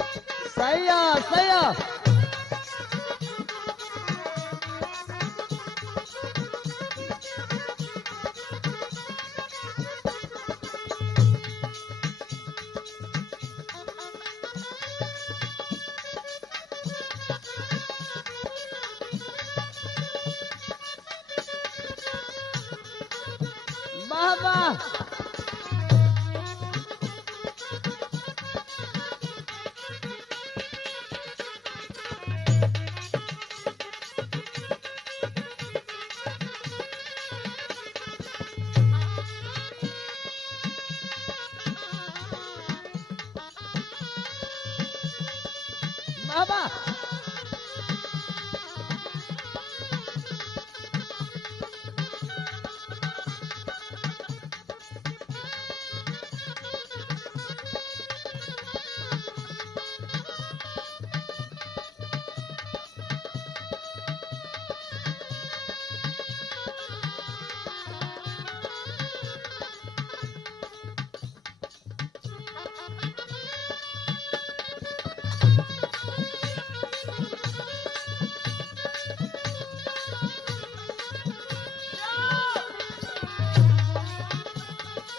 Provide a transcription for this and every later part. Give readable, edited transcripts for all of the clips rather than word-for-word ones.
सैया सैया बाबा बाबा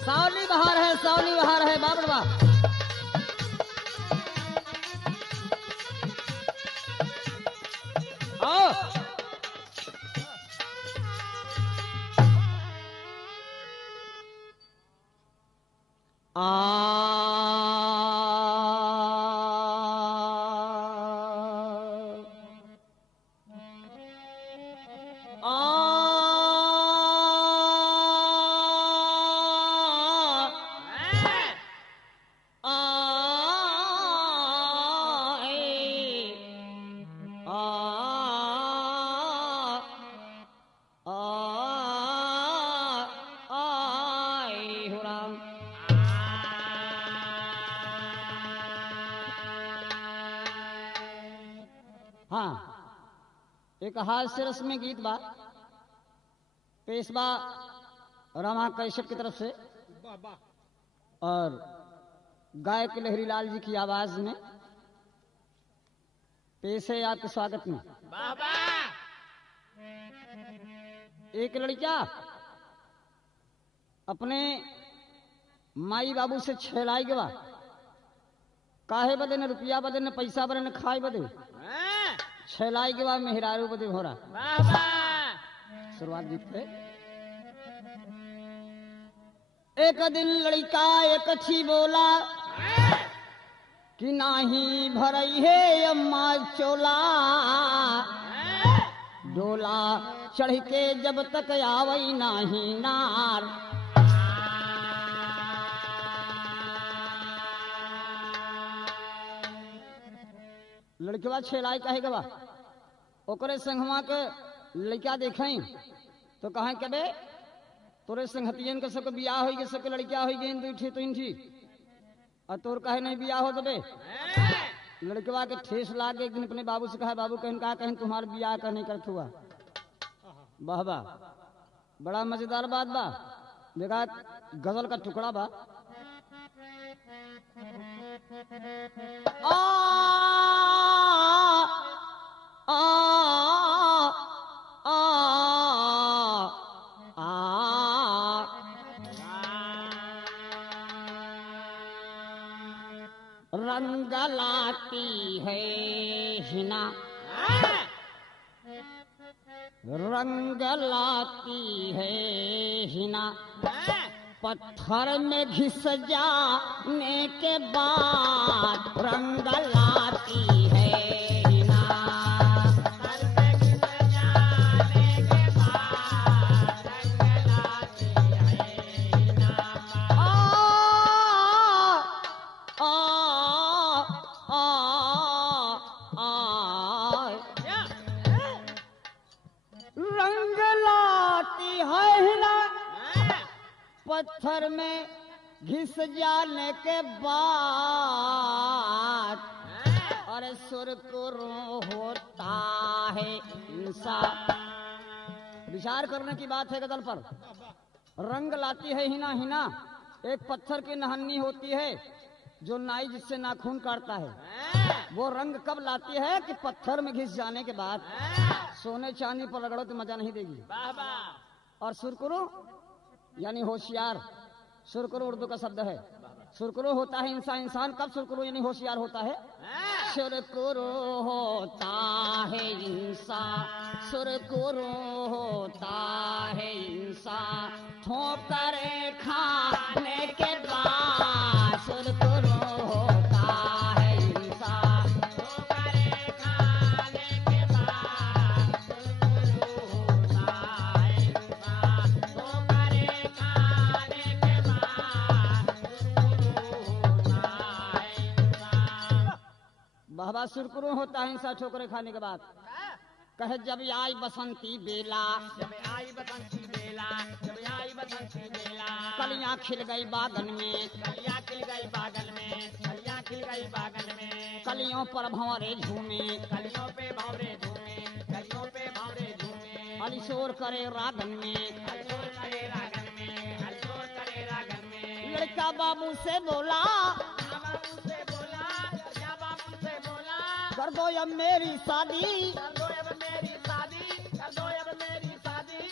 सावली बहार है बाबड़ बा आओ हाँ एक हास्य रस में गीत बा पेशवा रामा कैशप की तरफ से और गायक लहरी लाल जी की आवाज में पेश है आपके स्वागत में। एक लड़का अपने माई बाबू से छेलाई गवा काहे बदे न रुपया बदे न पैसा बदे न खाए बदे छेलाई के बाद मेहरारू बदे भोरा शुरुआत गीत पे। एक दिन लड़का एक अच्छी बोला कि नाही भरई है अम्मा चोला डोला चढ़ के जब तक आवई नाही नार। लड़कवा छेलाई कहे गवा ओकरे संगवा के लड़का देखें तो कहें के बे तोरे संगतियन के सबके बियाह होई के सबके लड़का होई गेन दूठी तो इनठी और तोर कहे नहीं बियाह हो तबे। लड़कवा के ठेस लाग एक दिन अपने बाबू से कहा बाबू कहन कहा कहन तुम्हारा बियाह का नहीं करत हुआ। वाह वाह बड़ा मजेदार बात बा देखा गजल का टुकड़ा बा। रंग लाती है हिना रंग लाती है हिना पत्थर में घिस जाने के बाद रंग लाती है हिना। रंग लाती है हिना पत्थर में घिस जाने के बाद और सुरकुरू होता है इंसान। विचार करने की बात है गजल पर। रंग लाती है हिना हिना एक पत्थर की नहन्नी होती है जो नाई जिससे नाखून काटता है, वो रंग कब लाती है कि पत्थर में घिस जाने के बाद। सोने चांदी पर रगड़ो तो मजा नहीं देगी। और सुरकुरु यानी होशियार, सुरकुरु उर्दू का शब्द है। सुरकुरु होता है इंसान, इंसान कब सुरकुरु यानी होशियार होता है? सुरकुरु होता है इंसान, सुरकुरु होता है इंसान ठोकर खाने के बाद। सुरकुरु होता है इंसान ठोकर खाने के बाद। सुरकुरु होता है इंसान ठोकर खाने के बाद। सुरकुरु होता है इंसान। बाबा सुरकुरु होता है इंसान ठोकरे खाने के बाद। कहे जब आई बसंती बेला, जब आई बसंती बेला, जब आई बसंती बेला, कलियां खिल गई बागन में, कलियां खिल गई बागन में, कलियां खिल गई बागन में, कलियों पर भंवरे झूमे, कलियों पे भंवरे झूमे, कलियों पे भंवरे झूमे, अलिशोर करे रागन में, हलचोर करे रागन में, हलचोर करे रागन में। लड़का बाबू से बोला बाबू से बोला, क्या बाबू से बोला, कर दो अब मेरी शादी, कर दो अब मेरी शादी, कर दो अब मेरी शादी।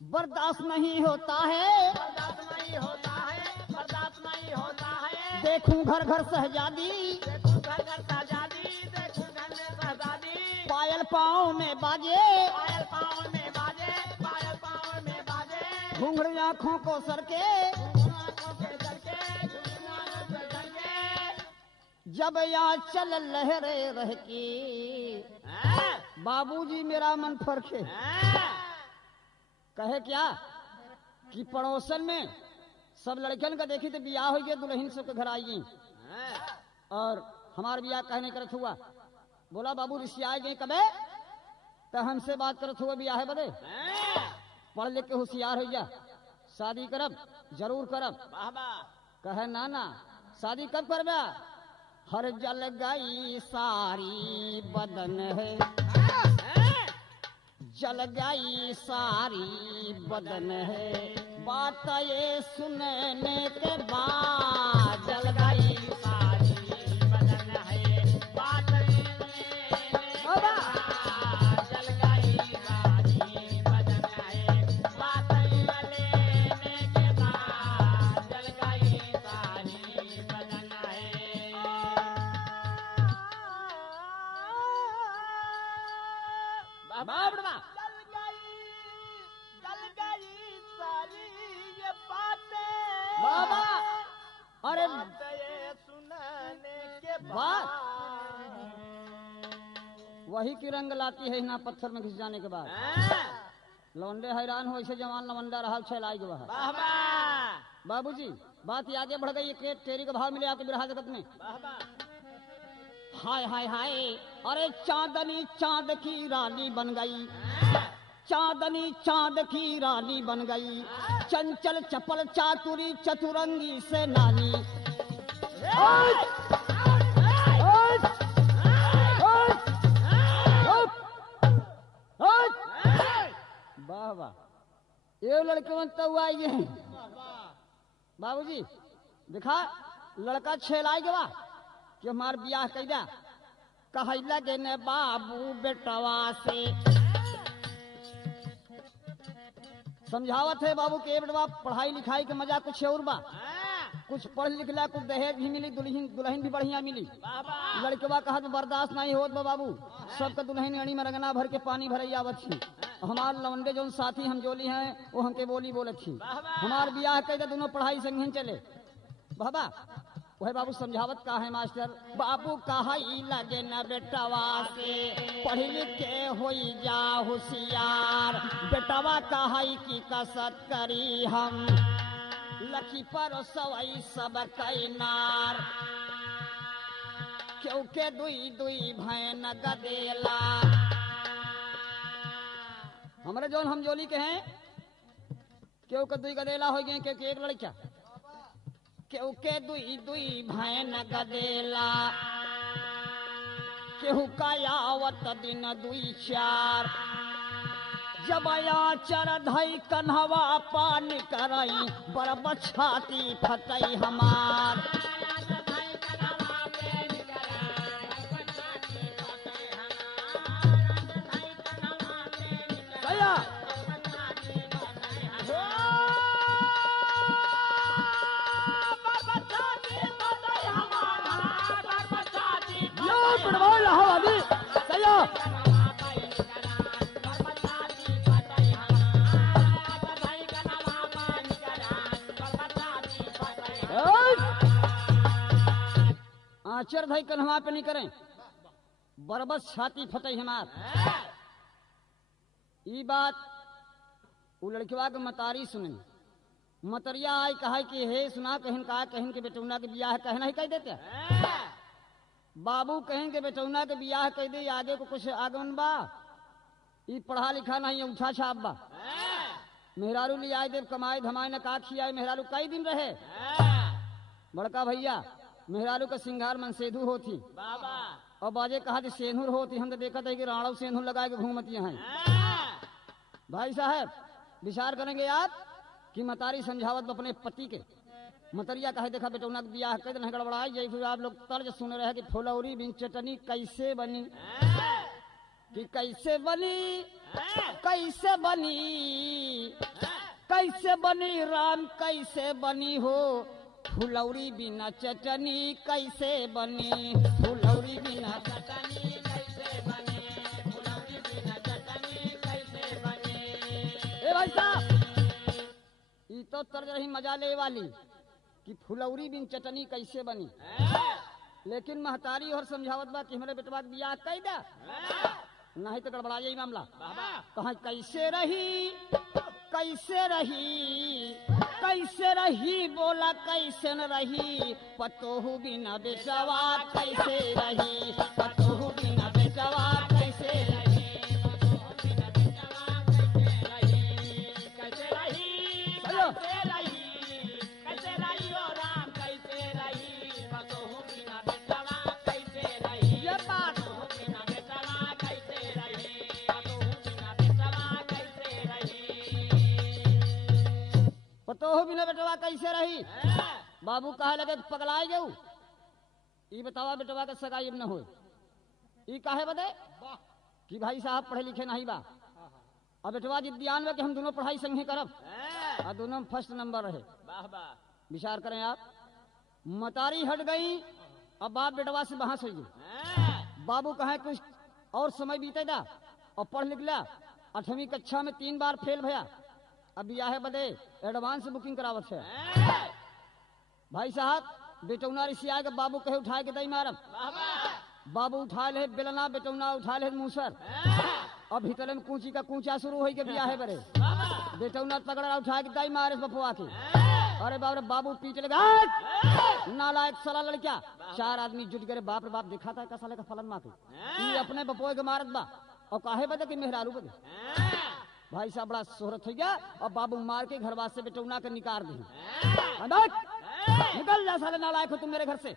बर्दाश्त नहीं होता है, बर्दाश्त नहीं होता है, बर्दाश्त नहीं होता है। देखूं घर घर सहजादी, देखूं घर घर शहजादी, देखूं घर में शहजादी। पायल पाँव में बाजे, पायल पाँव में बाजे, पायल पाँव में बाजे। घुंघरू आँखों को सरके, आँखों के झलके, आँखों के झलके। जब यहाँ चल लहरे रह की। बाबूजी मेरा मन फरके, कहे क्या कि पड़ोसन में सब लड़कन का देखी तो बियाह हो गया, दुल्हन सबके घर आई और हमार बियाह कहने करत हुआ। बोला बाबू रिश्ते गए कबे? तो हमसे बात करत हुआ बियाह है बदे। पढ़ लिख के होशियार हो जा, शादी करब जरूर करब। कहे ना ना शादी कब करबा? हर जल गई सारी बदन है, जल गई सारी बदन है, बात ये सुनने के बाद। जल गई सारी बदन है, बात ये सुनने के बाद। जल गई सारी बदन है, बात ये लेने के बाद। जल गई सारी बदन है। बाबा जल गई सारी ये बातें। बाबा अरे बात ये सुनने के बाद बाद। वही की रंग लाती है ना पत्थर में घिस जाने के बाद। लौंडे हैरान हो, ऐसे जवान लवंडा रहा छैलाई के बाहर। बाबा बाबूजी बात ये आगे बढ़ गई कि टेरी का भाव मिले आपके बिरहा जगत में। बाबा हाय हाय हाय, अरे चांदनी चांद की रानी बन गई, चांदनी चांद की रानी बन गई, चंचल चपल चातुरी चतुरंगी से नानी। वाह वाह, ये लड़के बनता हुआ आई है। बाबूजी दिखा लड़का छेलाई गवा कि हमार ब्याह कैदा। कहे लगे ने बाबू बेटवा से, समझावत है बाबू के बेटवा पढ़ाई लिखाई के मजा कुछ और बा। कुछ पढ़ लिखला, कुछ दहेज भी मिली, दुल्हन भी बढ़िया मिली। लड़कवा कहा तो बर्दाश्त नहीं होत बा बाबू, सबका दुल्हन अड़ी में रंगना भर के पानी भरई आवत थी। हमार लवंडे जो साथी हम जोली हैं वो हमके बोली बोलत थी। हमार ब्याह कैदा दोनों पढ़ाई संग चले। बाबा वह बाबू समझावत का है मास्टर। बाबू कहा लगे न बेटवा से, पढ़ लिख के होई जा होशियार। बेटवा कहा की कसरत करी हम, लखी पर सवई सब कैनार। क्योंकि दुई दुई भैन गदेला। हमारे जो हम जोली के हैं क्योंकि दुई गदेला हो गए, क्योंकि एक लड़का। क्योंकि दुई दुई भैन गदेला, केहू का आवत दिन दुई चार। जब आचर धई कन्हवा पानी करई, बड़ बछाती फटई हमार। पिटवाओ इलाहाबादी सही हो। आचर धई कन्हवा पे नहीं करें बरबस छाती फटे हमार। ई बात उ लड़कवा के मतारी सुनी। मतरिया आई कहा कि हे सुना कहन का कहन के बेटौना के बियाह कहना ही कह देते। बाबू कहें के बेटौना के बियाह कह दे आगे को कुछ आगमन बा। ई पढ़ा लिखा नहीं उठा छाप बा। मेहरारू ले आए देव कमाए धमाए न का खियाए मेहरारू कई दिन रहे। बड़का भैया मेहरारू का सिंगार मनसेधु होती और बाजे कहा कि सेनूर होती। हम तो देखा था कि राणव सेनूर लगा के घूमती हैं। भाई साहब विचार करेंगे आप कि मतारी समझावत अपने पति के। मतरिया कहे देखा बेटौना के बियाह कह दिन गड़बड़ाई जाई। फिर आप लोग तर्ज सुन रहे हैं कि फुलौरी बिन चटनी कैसे बनी कि कैसे बनी कैसे बनी कैसे बनी राम कैसे बनी हो फुलौरी बिना चटनी कैसे बनी फुलौरी बिना चटनी कैसे बनी फुलौरी बिना चटनी कैसे बनी। ए भाई साहब ये तो तर्ज रही मजा ले वाली कि फुलौरी बिन चटनी कैसे बनी। लेकिन महतारी और समझावत बा कि हमारे बेटवा के बियाह कह दा नहीं तो गड़बड़ा जाई मामला। कहा कैसे रही कैसे रही कैसे रही बोला कैसे न रही पतोहू बिना बेटवा कैसे रही पतोहू बिना बेटवा कैसे रही कैसे रही कैसे रही कैसे रही ओ राम कैसे रही पतोहू बिना बेटवा कैसे रही। ये बात बिना बेटवा कैसे रही पतोहू बिना बेटवा कैसे रही पतोहू बिना बेटवा कैसे रही। बाबू कहे लगे पगलाए गऊ ई बतावा बेटवा के सगाई न हो। ई काहे बदे कि भाई साहब पढ़े लिखे नहीं बा। अब बेटवा जिद्दियान में कि हम दोनों पढ़ाई संगे करब और दोनों में फर्स्ट नंबर रहे। विचार करें आप मतारी हट गई। अब बाप बेटवा से बहस हुई। बाबू कहे कुछ और समय बीते दा और पढ़ लिख ला। 8वीं कक्षा में 3 बार फेल भया। अब बियाह बदे एडवांस बुकिंग करावत है। भाई साहब बेटौना रिसिया के बाबू कहे उठाए के दई मारब। बाबू उठा ले बेलना बेटौना उठा ले मूसर। अब भीतर में कूची का कूचा शुरू हो के बियाह बरे बेटौना तगड़ा उठा के दई मारे बपुआ के। अरे बाप रे बाबू पीट लगा नालायक साला लड़का। 4 आदमी जुट गए। बाप रे बाप दिखा था का साले का फलन माँ के अपने बपोए के मारत बा और काहे बदे कि मेहरारू बदे। भाई साहब बड़ा शोहरत हो गया और बाबू मार के घरवास से बेटौना के निकाल दी। निकल जा साले नालायक हो तुम मेरे घर से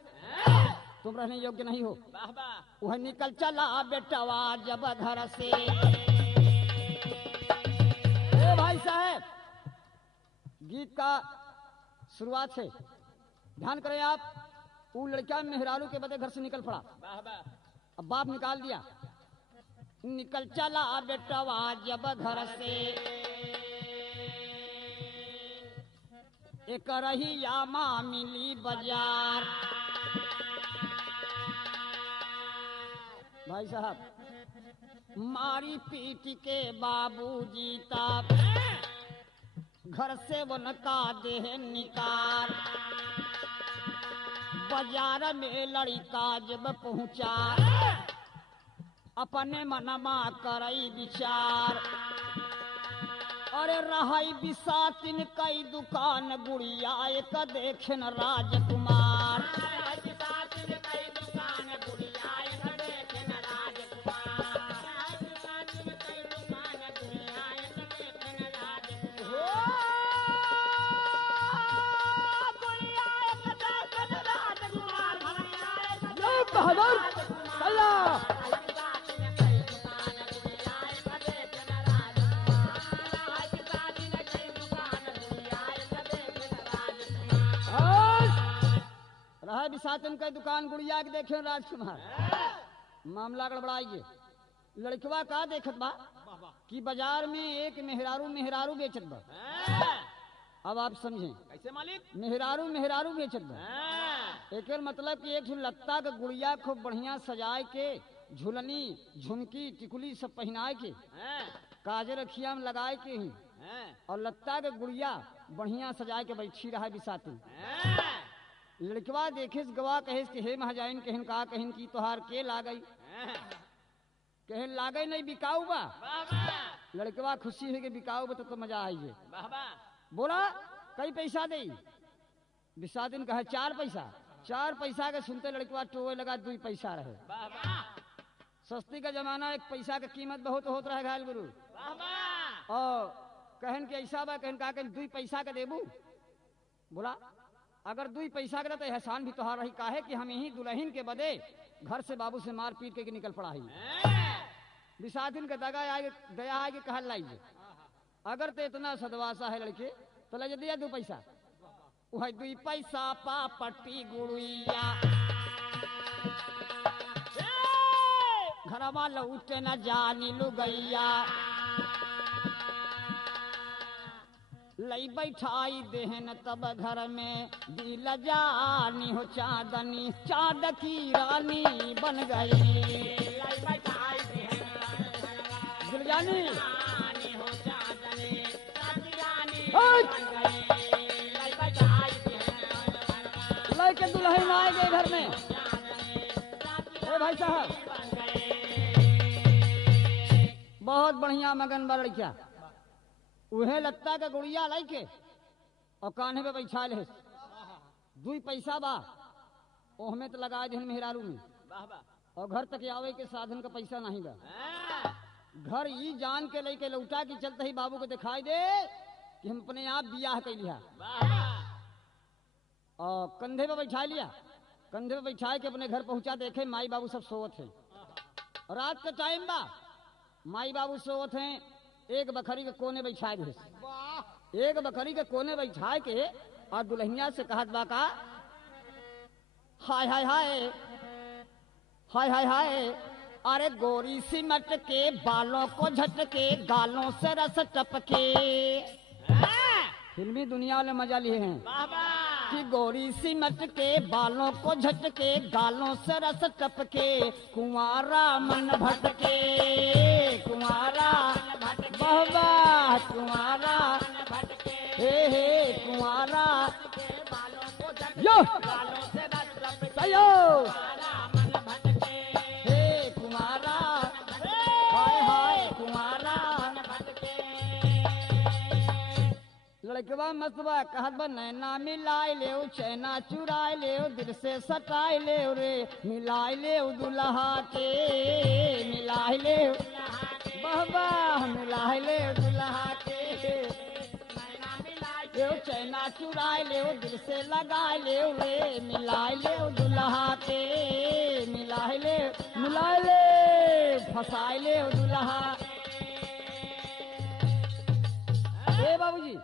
तुम रहने योग्य नहीं हो। वह निकल चला बेटवा जब घर से। ए भाई साहब गीत का शुरुआत है ध्यान करें आप। वो लड़का मेहरारू के बदे घर से निकल पड़ा। अब बाप निकाल दिया। निकल चला बेटवा जब घर से एक रही यामा मिली बाजार। भाई साहब मारी पीट के बाबू जीता घर से वन का देह निकाल। बाजार में लड़का जब पहुंचा अपने मनमा करई विचार। अरे रहाई बिसातिन कई दुकान गुड़िया एक देखेन राजकुमार। रहा बिसातन का दुकान गुड़िया के देखे राजकुमार। मामला गड़बड़ाइए। लड़कवा का देखत बा कि बाजार में एक मेहरारू बेचत बा। अब आप समझें कैसे मालिक मेहरारू बेचत बा। एक मतलब कि एक ठो लत्ता के गुड़िया खूब बढ़िया सजाए के झुलनी झुमकी टिकुली सब पहनाए के काजर अखिया में लगाए के ही और लत्ता के गुड़िया बढ़िया सजाए के बैठी रहा बिसाती। लड़कवा देखे गवा कहे कि हे महाजाइन कहन का कहन की तोहार के लागई कहन लागई नहीं बिकाऊ बा। लड़कवा खुशी है कि बिकाऊ बा तो मजा आई बोला कई पैसा दे बिसातिन कहे 4 पैसा। 4 पैसा के सुनते लड़कवा टोए लगा 2 पैसा रहे। सस्ती का जमाना 1 पैसा की कीमत बहुत होत रहे घायल गुरु। और कहन के ऐसा बा कहन का 2 पैसा के देबू। बोला अगर 2 पैसा के तो एहसान भी तोहार रही काहे कि हम यही दुल्हन के बदे घर से बाबू से मार पीट के निकल पड़ा ही। बिसातिन के दया आए के कहल लाइए अगर तो इतना सदवासा है लड़के तो ले दिया 2 पैसा। वह 2 पैसा पापटी गुड़िया घरवा लौट न जानी लुगैया लई बैठाई देहन तब घर में दिल जानी हो चांदनी चांद की रानी बन गई। लई बैठाई दिल जानी हो चांदनी चांद की रानी बन गई। लई बैठाई लई के दुल्हन आए गए घर में। ए भाई साहब बहुत बढ़िया मगन बा लड़किया उहे लत्ता का गुड़िया लाई के और कान्हे पे बैठा ले 2 पैसा बा ओहमे तो लगाए दिन मेहरारू में और घर तक आवे के साधन का पैसा नहीं बा। घर ई जान के लेके लौटा के चलते ही बाबू को दिखाई दे कि हम अपने आप बियाह कर लिया और कंधे पे बैठा लिया। कंधे पे बैठा के अपने घर पहुंचा देखे माई बाबू सब सोवत है। रात का टाइम बा माई बाबू सोवत हैं। एक बकरी के कोने बैठा दे एक बकरी के कोने बैठा के और दुल्हनिया से कहत बा का हाय हाय हाय हाय हाय हाय अरे गोरी सिमट के बालों को झटके गालों से रस टपके। फिल्मी दुनिया वाले मजा लिए हैं कि गोरी सिमट के बालों को झटके गालों से रस टपके कुंवारा मन भटके कुंवारा बहबा कुंवारा हे कुंवारा यो सयो हे कुंवारा हाय हाय कुंवारा। लड़कवा मस्तबा कहत बा नैना मिलाए ले चैना चुराए ले दिल से सटाए ले रे मिलाए ले दुल्हा के मिलाए ले बहबा मिलाए ले दुल्हा के ले चैना चुराए ले दिल से लगाए ले रे मिलाए ले दुल्हा के मिलाए ले फसाए ले दुल्हा। ए बाबूजी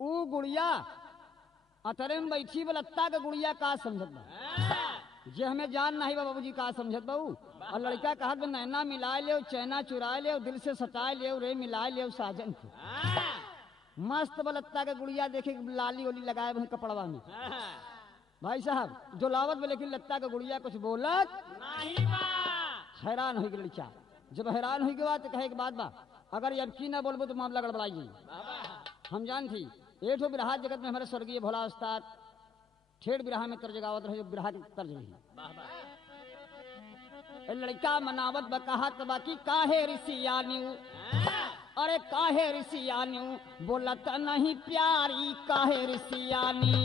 ऊ गुड़िया अतरे में बैठी लत्ता का गुड़िया का समझत बा जे हमें जान नहीं बा बाबूजी का समझत बा और लड़का कहत नैना मिलाए ले चैना चुराए ले दिल से सटाए ले रे मिलाए ले साजन को। मस्त लत्ता का गुड़िया देखे लाली ओली लगाए हुए कपड़वा में। भाई साहब जो लावत में लेकिन लत्ता का गुड़िया कुछ बोलत नहीं बा। हैरान हो गई लड़का जब हैरान हो गया तो कहे के बाद बा अगर यबकी ना बोलबो तो मामला गड़बड़ाई। हम जान थी एक ठो बिरहा जगत में हमारे स्वर्गीय भोला उस्ताद ठेठ बिरहा में तर्जगावत रहे जो बिरहा की तर्ज रही। लड़का मनावत बकाहत बाकी काहे ऋषियान्यू अरे काहे ऋषियान्यू बोलत नहीं प्यारी काहे ऋषियानी।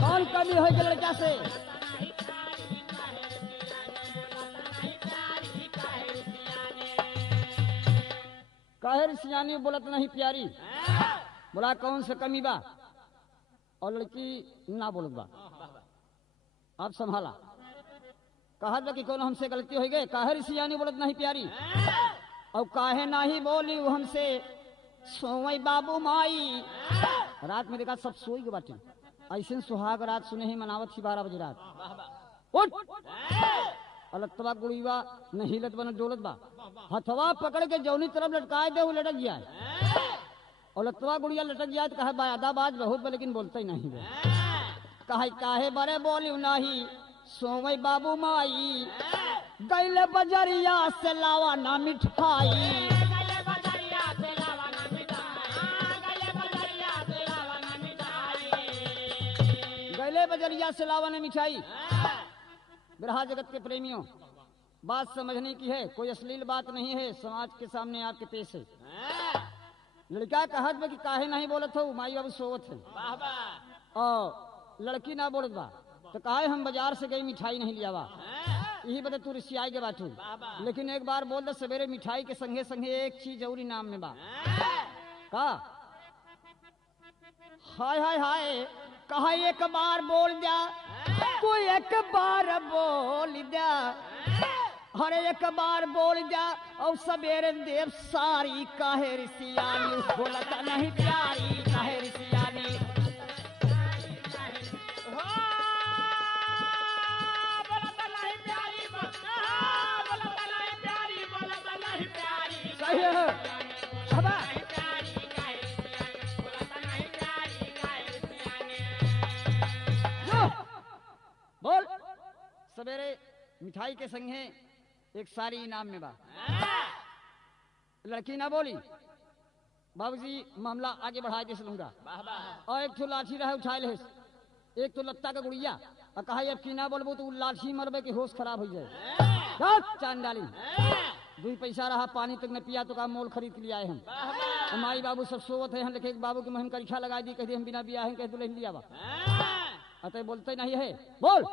कौन कमी हो गई लड़का से काहे ऋषियानी बोलत नहीं प्यारी। बोला कौन से कमी बा और लड़की ना बोलत बा। आप संभाला कहत बा कि कौन हमसे गलती हो गई काहे ऋषियानी बोलत नहीं प्यारी और काहे नाही बोली हमसे सोई बाबू माई। रात में देखा सब सोई के बाटे ऐसे सुहाग रात सुने ही मनावत थी 12 बजे रात उठ अलतवा गुड़ीवा न हिलत बा न डोलत बा हथवा पकड़ के जौनी तरफ लटकाए दे वो लटक गया और लतवा गुड़िया लटक गया तो कहा बायादाबाज बहुत बा लेकिन बोलता ही नहीं बा। कहे काहे बरे बोलू नहीं सोवई बाबू माई गैले बजरिया से लावा ना मिठाई गैले बजरिया से लावा ना मिठाई। बिरहा जगत के प्रेमियों, बात समझने की है, कोई अश्लील बात नहीं है, समाज के सामने आपके पेश है। लड़का कहत बा कि काहे नहीं बोलत हो माई बाबू सोवत है और लड़की ना बोलत बा तो काहे हम बाजार से गई मिठाई नहीं लिया बा यही बता तू रिसियाई के बातू। लेकिन एक बार बोल दे सवेरे मिठाई के संगे संगे एक चीज जरूरी नाम में बा का हाय हाय हाय कहा एक बार बोल दिया कोई एक बार बोल दिया हर एक बार बोल दिया और सवेरे देव सारी काहे रिसियानी बोलता नहीं प्यारी काहे रिसियानी सही है हबा बोल सवेरे मिठाई के संगे एक सारी इनाम में बा। लड़की ना बोली बाबूजी मामला आगे बढ़ा के चलूंगा और एक तो लाठी रहे उठा ले एक तो लत्ता का गुड़िया और कहा अब की ना बोलबो तो लाठी मरबे के होश खराब हो जाए चांद डाली 2 पैसा रहा पानी तक न पिया तो का मोल खरीद के लिए आए हम माई बाबू सब सोवत है लेकिन बाबू की महिम करीक्षा लगा दी कहते हम बिना बिया है कह दुल्हन लिया बा अतः बोलते नहीं है बोल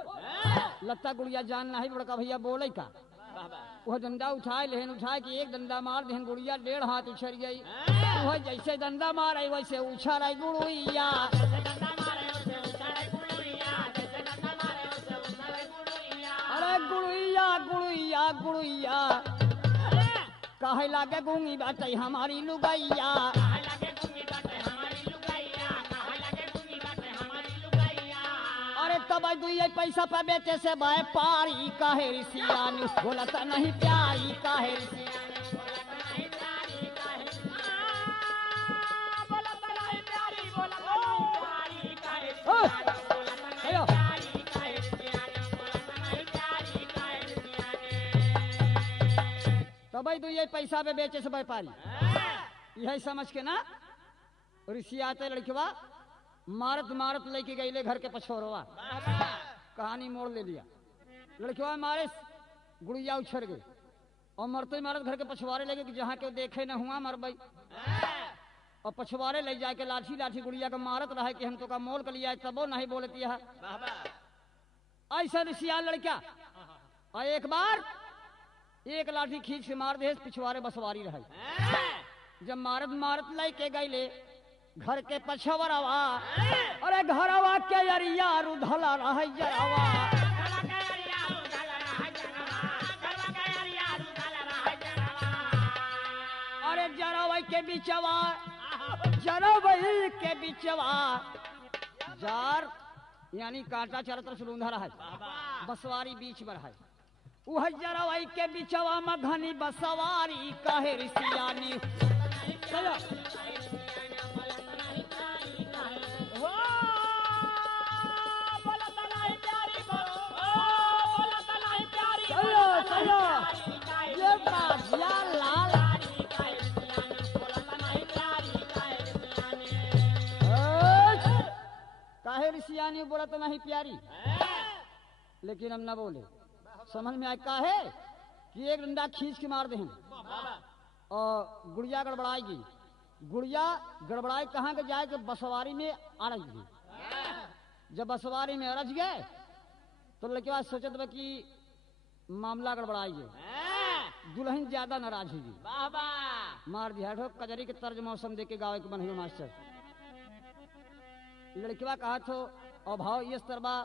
लत्ता गुड़िया जान नहीं बड़का भैया बोले का वह डंडा उठाए लेहन उठाए कि एक डंडा मार देहन गुड़िया 1.5 हाथ उछर गई वह जैसे डंडा मारे वैसे उछल आई गुड़िया अरे गुड़िया गुड़िया गुड़िया कहे लागे गूंगी बाटे हमारी लुगैया अरे तब दुई पैसा पे बेचे से व्यापारी काहे रिसियानी बोलता नहीं प्यारी काहे तब दुई पैसा पे बेचे से व्यापारी यही समझ के ना रिसियाते लड़कवा मारत मारत लेके गईले घर के पछोरवा कहानी मोड़ ले लिया लड़कवा मारे गुड़िया उछर गई और मरते मारत घर के पछवारे लगे कि जहाँ के देखे न हुआ मर गई और पछवारे ले जाके लाठी लाठी गुड़िया का मारत रहा कि हम तो का मोल कर लिया तबो नहीं बोलती है ऐसा रिसिया लड़का और एक बार एक लाठी खींच के मार दे पिछवारे बसवारी रहे जब मारत मारत लेके गईले घर के पछवरवा अरे घरवा के अरिया रुधला रह जरवा अरे जरवई के बिचवा जरवई के बिचवा जार यानी कांटा चारों तरफ लूंधा रहा है बसवारी बीच में है वह जरवई के बिचवा में घनी बसवारी कहे रिसियानी चलो ये बाजिया लाल काहे रिसियानी बोला तो नहीं प्यारी लेकिन हम ना बोले समझ में आए काहे कि एक डंडा खींच के मार दे और गुड़िया गड़बड़ाएगी गुड़िया गड़बड़ाए कहाँ के जाए कि बसवारी में अड़ज गई जब बसवारी में अड़ज गए तो लड़के बाद सोचत बा कि मामला गड़बड़ाई है दुल्हन ज्यादा नाराज होगी मार दिया ठो कजरी के तर्ज मौसम दे के गावे के बनहियो मास्टर लड़कवा कहा तो अभाव ये तरबा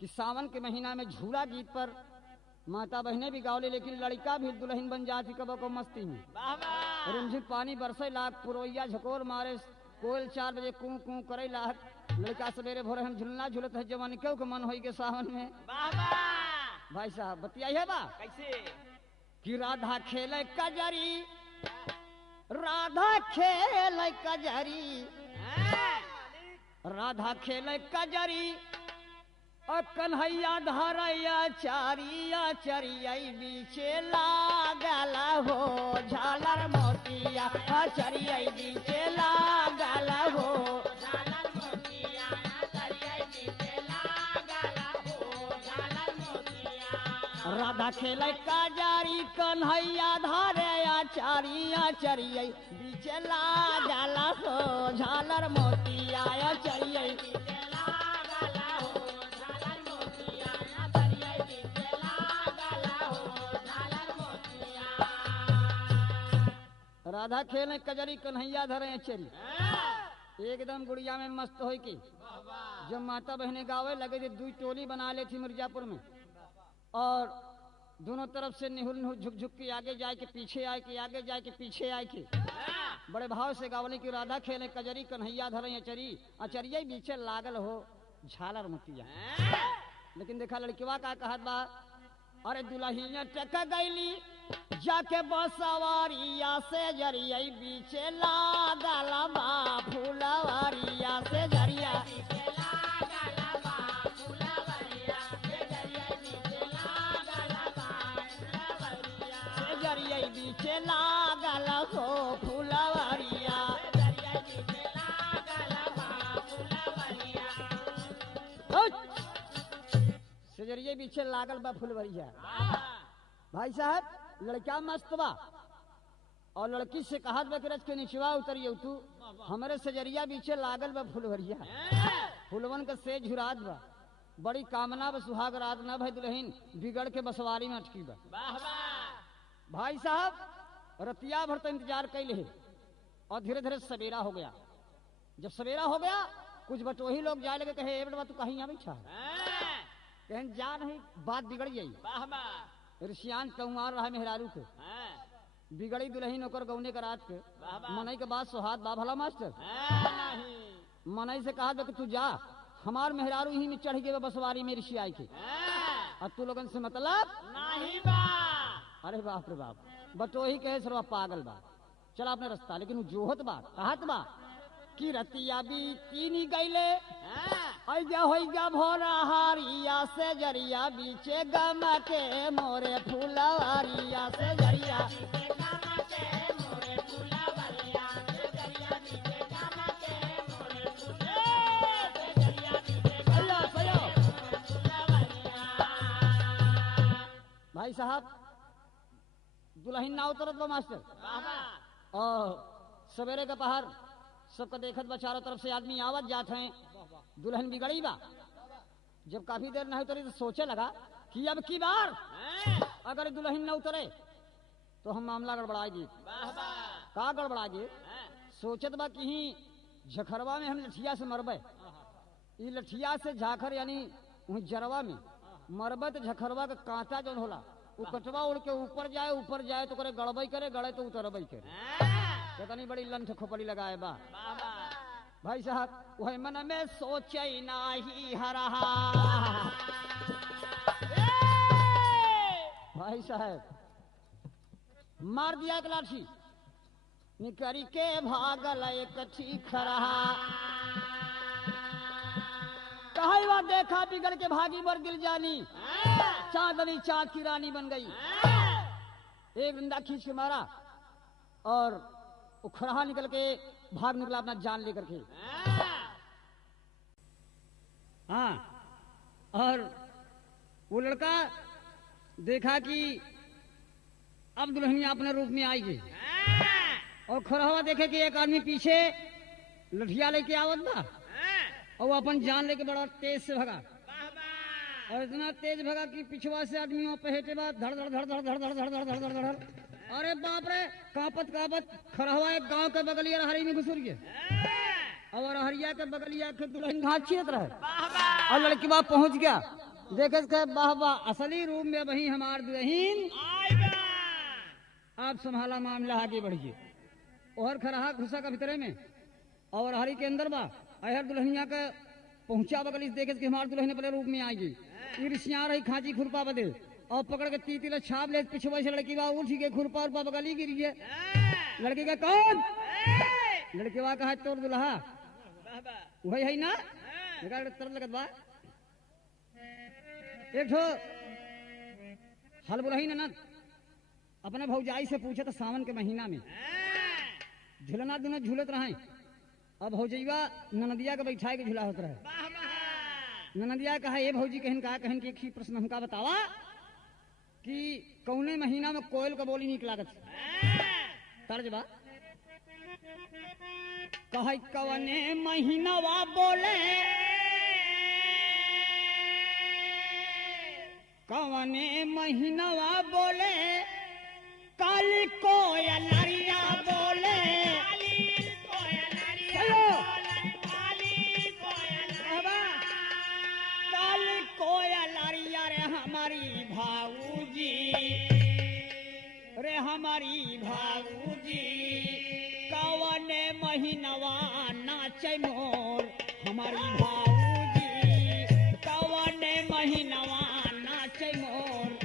कि सावन के महीना में झूला गीत पर माता बहने भी गावले लेकिन लड़का भी दुल्हन बन जाती कब को मस्ती में रिमझिम पानी बरसे लाख पुरवैया झकोर मारे कोयल 4 बजे कू कू करे लाख लड़का सवेरे भोरे हम झुलना झुलत है जवान क्यों के मन होई के सावन में भाई साहब बतियाई है बा कैसे कि राधा खेले कजरी राधा खेले कजरी राधा खेले कजरी और कन्हैया धरैया चारिया चरिया बीचे लागल हो झालर मोतिया चरिया बीचे लागल हो झालर मोतिया चरिया बीचे लागल हो झालर मोतिया। राधा खेले कजरी कन्हैया धरैया चारिया चरिया बीचे लागल हो झालर मोतिया चरिया राधा खेले कजरी कन्हैया धरे चरी एकदम गुड़िया में मस्त हो की जब माता बहने गावे लगे थे दुई टोली बना ले थी मिर्जापुर में और दोनों तरफ से निहुल निहुल झुक झुक के आगे जाए के पीछे आए के आगे जाए के पीछे आए के बड़े भाव से गावले की राधा खेले कजरी कन्हैया धरे अचरी अचरिया बीचे लागल हो झालर मोतिया। लेकिन देखा लड़किवा का कहत बा अरे दुल्हिया टक गईली जाके बसवारिया से जरिया बीचे लागल बा फुलवारिया से जरिया बीचे लागल हो फुलवरिया सेजरिया बीचे लागल बा फुलवरिया। भाई साहब लड़का मस्त बा और लड़की से कहत बा कि रच के निचवा उतरियो तू हमारे सजरिया बीचे लागल बा फुलवरिया। फुलवन का सेज झुरात बा बड़ी कामना बा सुहाग रात न भाई दुल्हन बिगड़ के बसवारी में अटकी बा। भाई साहब रतिया भर तो इंतजार कैले है और धीरे धीरे सवेरा हो गया। जब सवेरा हो गया कुछ बटोही लोग जाए लगे कहे बेटवा तू कहीं यहाँ बैठा कहीं जा नहीं बात बिगड़ गई। ऋषियान कौमार रहा मेहरारू के बिगड़ी दुल्हन होकर गौने का रात के मनई के बाद सुहाग बा भला मास्टर मनई से कहा कि तू जा हमार मेहरारू ही में चढ़ गए बसवारी में ऋषि आई के और तू लोगन से मतलब नहीं बा। अरे बाप रे बाप बटोही कहे सरवा पागल बा चला अपने रास्ता लेकिन जोहत बा कहत बा कि रतिया बीती नी गईले ऐजा होइगा भोरा हारिया से जरिया बीचे गम के मोरे फुलवारिया से जरिया भाई साहब दुल्हन ना उतरत बा मास्टर और सवेरे का पहर सबका देखत बा चारों तरफ से आदमी आवत जात हैं दुल्हन बिगड़ी बा। जब काफी देर नहीं उतरी तो सोचे लगा कि अब की बार अगर दुल्हन न उतरे तो हम मामला गड़बड़ाएगी। का गड़बड़ाएगी सोचत बा कि ही झखरवा में हम लठिया से मरबे ई लठिया से झाखर यानी वही जरवा में मरबे तो झखरवा का कांटा जो होला वो कटवा उड़ के ऊपर जाए तो करे गड़बई करे गड़े तो उतरबई करे कितनी बड़ी लंठ खोपड़ी लगाए बा। भाई साहब वही मन में सोचे नाही हरहा। भाई साहब मार दिया एक लाठी निकरी के भागल एक ठीक रहा कहा बात देखा बिगड़ के भागी मर गिर जानी चांदनी चांद की रानी बन गई। एक डंडा खींच के मारा और उखड़ा निकल के भाग निकला अपना जान लेकर के। हाँ और वो लड़का देखा कि अब दुल्हनिया अपने रूप में आएगी और खड़ा हुआ देखे कि एक आदमी पीछे लठिया लेके आवत बा और वो अपन जान लेके बड़ा तेज से भगा और इतना तेज भगा कि पिछवा से आदमी वहां पहेटे बा धड़ धड़ धड़ धड़ धड़ धड़ धड़ धड़ धड़ धड़ धड़। अरे बाप रे कापत कापत खड़ा हुआ एक गांव के बगलिया हरी में घुसुर गया और हरिया के बगलिया के दुल्हन घाट छियत रहे और लड़की बाप पहुंच गया देखे वाह वाह असली रूप में वही हमार दुल्हन आप संभाला मामला आगे बढ़िए और खड़ा घुसा का भीतरे में और हरी के अंदर बा अहर दुल्हनिया के पहुंचा बगल इस देखे हमार दुल्हन पहले रूप में आएगी ईर्ष्या रही खांची खुरपा बदे और पकड़ के तीतिल छाप ले पिछवा से लड़की बा उठ के खुरपा उरपा बगली गिर गए। लड़की का कौन लड़की बा कहा तोर दुल्हा वही है ना निकाल तरफ लगत बा एक ठो हल बुलही ननद अपने भौजाई से पूछे तो सावन के महीना में झुलना दोनों झूलत रहे अब भौजैया ननदिया के बैठाए के झूला होत रहे ननदिया कहा ये भौजी कहन के एक ही प्रश्न हमका बतावा कि कौने महीना में कोयल का बोली निक लागत तर्ज बा कहा कवने महीनावा बोले कवने महीनावा बोले काली कोयलरिया बोले काली कोयलरिया रे हमारी भाऊजी रे हमारी भाऊजी कवने महीनवा नाचे मोर हमारी भाऊजी कवने महीनवा नाचे मोर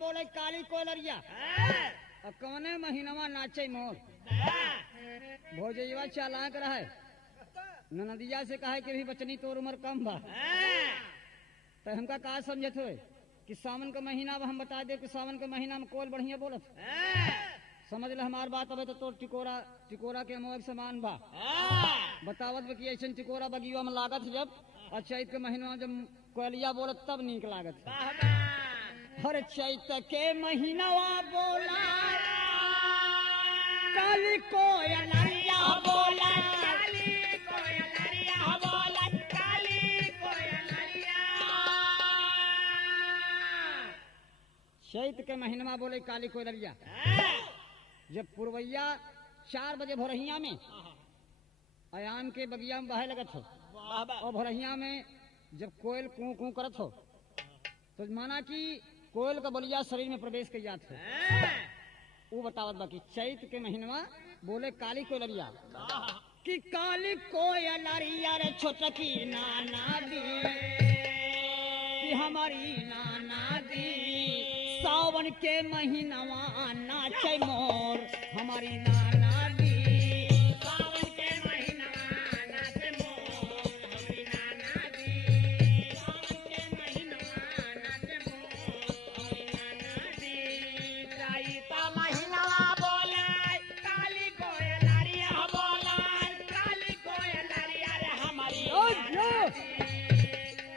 बोले काली कोयलरिया और कौने महीनवा नाचे मोर भौजैया चालाक रहे ननदिया से कहा कि भी बचनी तोर उम्र कम बा तो हमका का समझत हो कि सावन का महीना हम बता दे कि सावन के महीना में कोयल बढ़िया बोलत समझ ले हमार बात अब तो तोर टिकोरा के मोह समान बा बतावत बा कि ऐसा टिकोरा बगिया में लागत जब और चैत के महीना में जब कोयलिया बोलत तब नीक लागत हर चैत के महीनवा बोला काली कोयलरिया बोला काली कोयलरिया बोला काली कोयलरिया चैत के महीनवा बोले काली कोयलरिया जब पुरवैया 4 बजे भोरहिया में आयाम के बगिया में बहे लगत हो और भोरहिया में जब कोयल कू कू करत हो तो माना कि कोयल का बलिया शरीर में प्रवेश कर जात है वो बतावत बाकी चैत के महीनवा बोले काली कोयलरिया कि काली कोयलरिया रे छोटकी नाना दी कि हमारी नाना दी सावन के महीनवा नाचे मोर हमारी नाना दी सावन के महीनवा नाचे मोर हमारी नाना दी सावन के महीनवा नाचे मोर हमारी नाना दी चैता महीनवा बोले काली कोयलरिया बोले काली कोयलरिया रे हमारी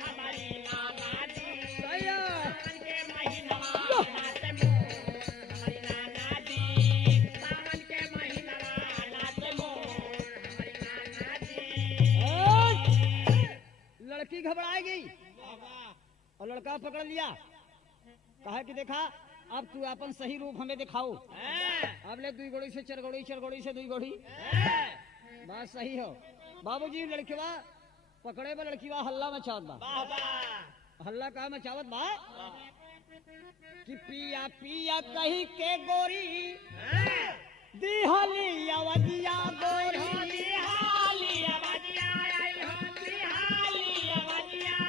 हमारी नाना दी सावन के महीनवा नाचे मोर हमारी नाना दी सावन के महीनवा नाचे मोर हमारी नाना दी लड़की घबराई गई और लड़का पकड़ लिया कहा कि देखा अब तू अपन सही रूप हमें दिखाओ अब ले 2 गोड़ी से 4 गोड़ी 4 गोड़ी से 2 गोड़ी बात सही हो बाबूजी लड़कीवा पकड़े बा लड़कीवा हल्ला मचावत बा हल्ला का मचावत बा कि पिया पिया कही के गोरी दिहली अवदिया गोरी दिहली अवदिया आई हो दिहली अवदिया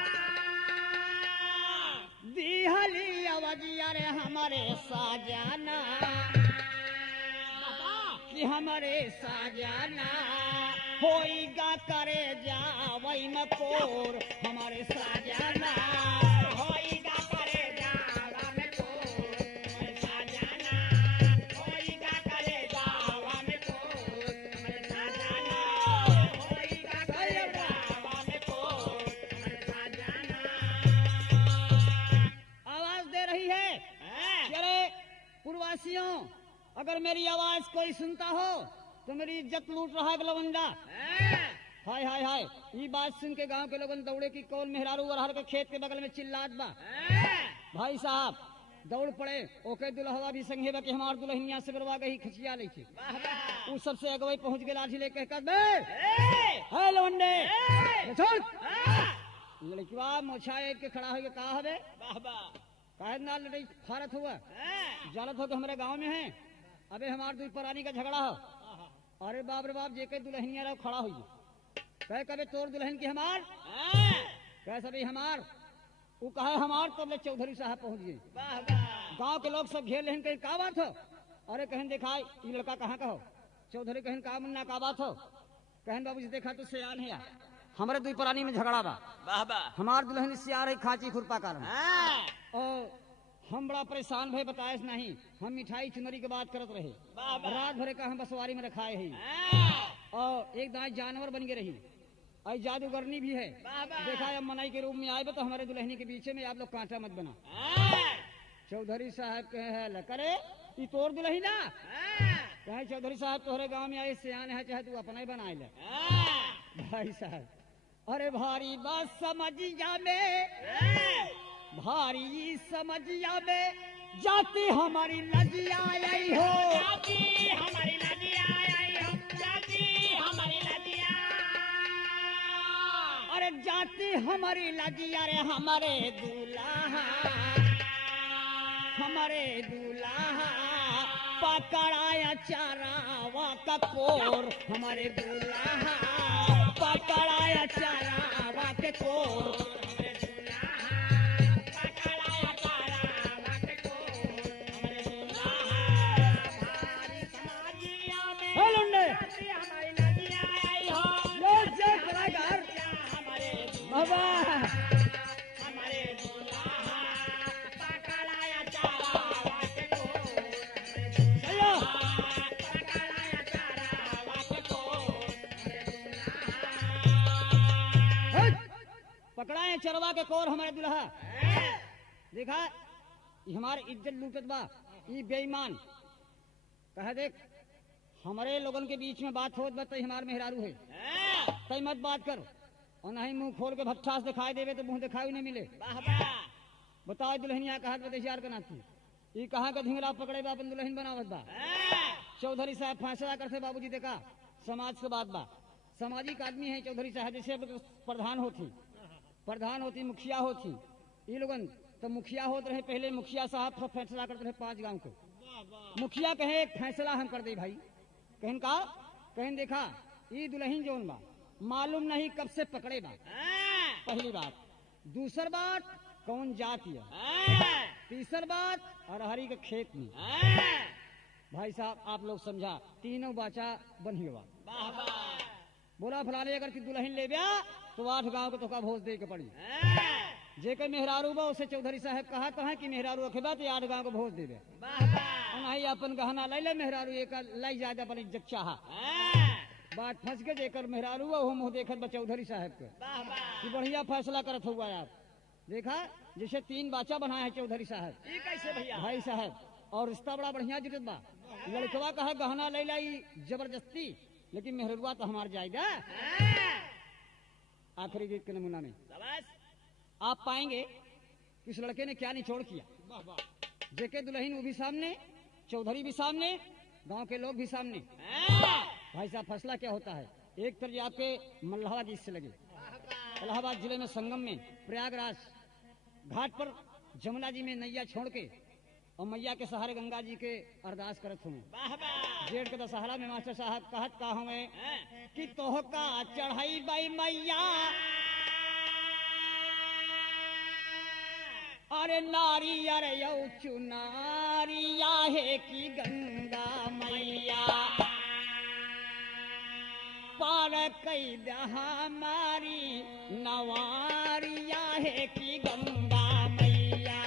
दिहली अवदिया रे हमारे साजना कि हमारे साजना होइगा करे जावई में कोर हमारे साजना होइगा करे जावा में कोर हमारे साजना होइगा करे जावा में कोर हमारे साजना होइगा करे जावा में कोर हमारे साजना आवाज दे रही है अरे पूर्ववासियों अगर मेरी आवाज कोई सुनता हो तो मेरी इज्जत लूट रहा है लवंडा हाय हाय हाय ये बात सुन के गांव के लोगों दौड़े की कौन मेहरारू वरहर के खेत के बगल में चिल्लात बा भाई साहब दौड़ पड़े ओके दुल्हवा भी संगे के हमार दुल्हनिया से बरवा गई खचिया लेके वाह वाह उ सबसे अगवई पहुंच गए लाठी लेके कह बे हे लवंडे छोड़ लड़कीवा मोछा एक के खड़ा होके कहा हवे वाह वाह काहे ना लड़ाई फारत हुआ हाँ, जानत हो कि हमारे गांव में है अबे हमार दुई परानी का झगड़ा हो अरे बाप रे बाप जेके दुल्हनिया रहो खड़ा हुई कहे कबे तोर दुल्हन की हमार हाँ, कहे सभी हमार वो कहे हमार तो ले चौधरी साहब पहुंच गए वाह वाह गांव के लोग सब घेर लेन कहीं का बात हो अरे कहन देखा ये लड़का कहाँ का हो चौधरी कहन का मुन्ना का बात हो कहन बाबू जी देखा तो सियान है यार हमारे दुई परानी में झगड़ा बा वाह वाह हमार दुल्हन सियार है खाची खुरपा कारण हाँ, और हम बड़ा परेशान भय बताए नहीं हम मिठाई चुनरी के बात करत रहे वाह वाह रात भरे का हम बसवारी में रखाए ही हाँ, और एक दाएं जानवर बन के रही और जादूगरनी भी है वाह वाह देखा अब मनाई के रूप में आए तो हमारे दुल्हनी के पीछे में आप लोग कांटा मत बना हाँ, चौधरी साहब के है ल करे ई तोर दुल्ही ना हाँ, कहे चौधरी साहब तोहरे गांव में आए सियान है चाहे तू अपना ही बनाए ले हाँ, भाई साहब अरे भारी बात समझिया में हाँ, भारी समझिया में जाती हमारी लजिया आई हो जाती हमारी नदिया आई हम जाती हमारी नदिया अरे जाती हमारी लजिया रे हमारे दूल्हा पकड़ाया चारावा का कोर हमारे दूल्हा पकड़ाया चारावा के कोर पकड़ाया तारा मत को हमारे दूल्हा हमारी समाजिया में हे लुंडे जाती हमारी नदिया आई हो ले जय कलाकार हमारे बाबा हमारे दूल्हा पकड़ाया तारा मत को चलो पकड़ाया तारा मत को हट! पकड़ाए चरवा के कोर हमारे दुल्हा देखा ये हमारे इज्जत लूटत बा ये बेईमान कहे देख हमारे लोगन के बीच में बात होत बा तो हमार मेहरारू है तई मत बात कर और नहीं मुंह खोल के भट्ठास दिखाई देवे तो मुंह दिखाई नहीं मिले वाह वाह बताओ दुल्हनिया कहा बतेश यार का नाती ये कहाँ का धिंगरा पकड़े बा अपन दुल्हन बनावत बा चौधरी साहब फैसला करते बाबूजी देखा समाज से बात बा सामाजिक आदमी है चौधरी साहब जैसे अब प्रधान होती मुखिया होती ये लोगन तो मुखिया होते रहे पहले मुखिया साहब सब फैसला करते रहे 5 गांव को मुखिया कहे एक फैसला हम कर दे भाई कहन का कहन देखा ये दुल्हन जोन बा मालूम नहीं कब से पकड़े बा पहली बात दूसर बात कौन जाति है तीसर बात अरहरी के खेत में भाई साहब आप लोग समझा तीनों बाचा बन ही बा बोला फलाने अगर की दुल्हन ले गया तो 8 गांव को तो का भोज दे के पड़ी जेकर मेहरारू बा उसे चौधरी साहब कहा तो है कि मेहरारू रखेबा तो 8 गांव को भोज देवे नहीं अपन गहना लै ले मेहरारू एक लाई ज्यादा अपन इज्जत चाहा बात फंस के जेकर मेहरारू बा वो मुंह देखत बा चौधरी साहब के कि बढ़िया फैसला करत हुआ यार देखा जैसे 3 बाचा बनाया है चौधरी साहब कैसे भैया भाई साहब और रिश्ता बड़ा बढ़िया जुटत बा लड़कवा कहा गहना ले लाई जबरदस्ती लेकिन मेहरुआ तो हमार जाएगा आखिरी गीत के नमूना में आप पाएंगे कि इस लड़के ने क्या निचोड़ किया जेके दुल्हन वो भी सामने चौधरी भी सामने गांव के लोग भी सामने भाई साहब फैसला क्या होता है एक तरह आपके मल्लाहाबाद गीत से लगे इलाहाबाद जिले में संगम में प्रयागराज घाट पर जमुना जी में नैया छोड़ के और मैया के सहारे गंगा जी के अरदास करत हूँ जेठ के दशहरा में मास्टर साहब कहत का हमें कि तोहका चढ़ाई बाई मैया अरे नारी अरे यौ चुनारिया है कि गंगा मैया पार कई दहा हमारी नवारिया है कि गंगा मैया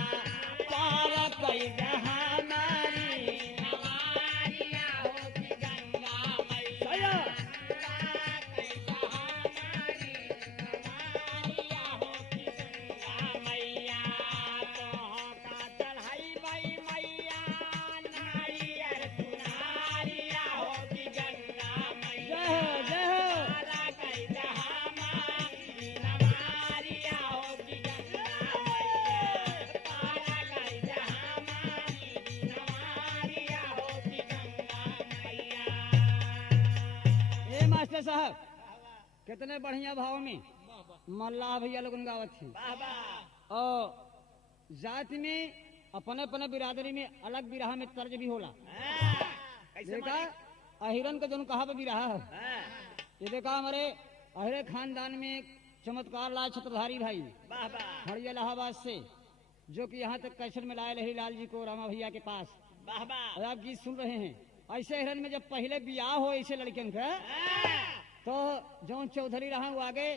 पार कई दहा हमारी नवारिया हो कि गंगा मैया साहब कितने बढ़िया भाव में मल्लाह भैया लोगन गावत थी। और जाति में अपने अपने बिरादरी में अलग बिरहा में तर्ज भी होला। देखा अहिरन का जो कहा बिरहा है, ये देखा हमारे अहिरे खानदान में एक चमत्कार लाल छत्रधारी भाई हरिया इलाहाबाद से, जो कि यहाँ तक कैसेट में लाए लहरी लाल जी को रामा भैया के पास। और आप गीत सुन रहे हैं। ऐसे हिरन में जब पहले बियाह हो ऐसे लड़कियन का, तो जौन चौधरी रहा वो आगे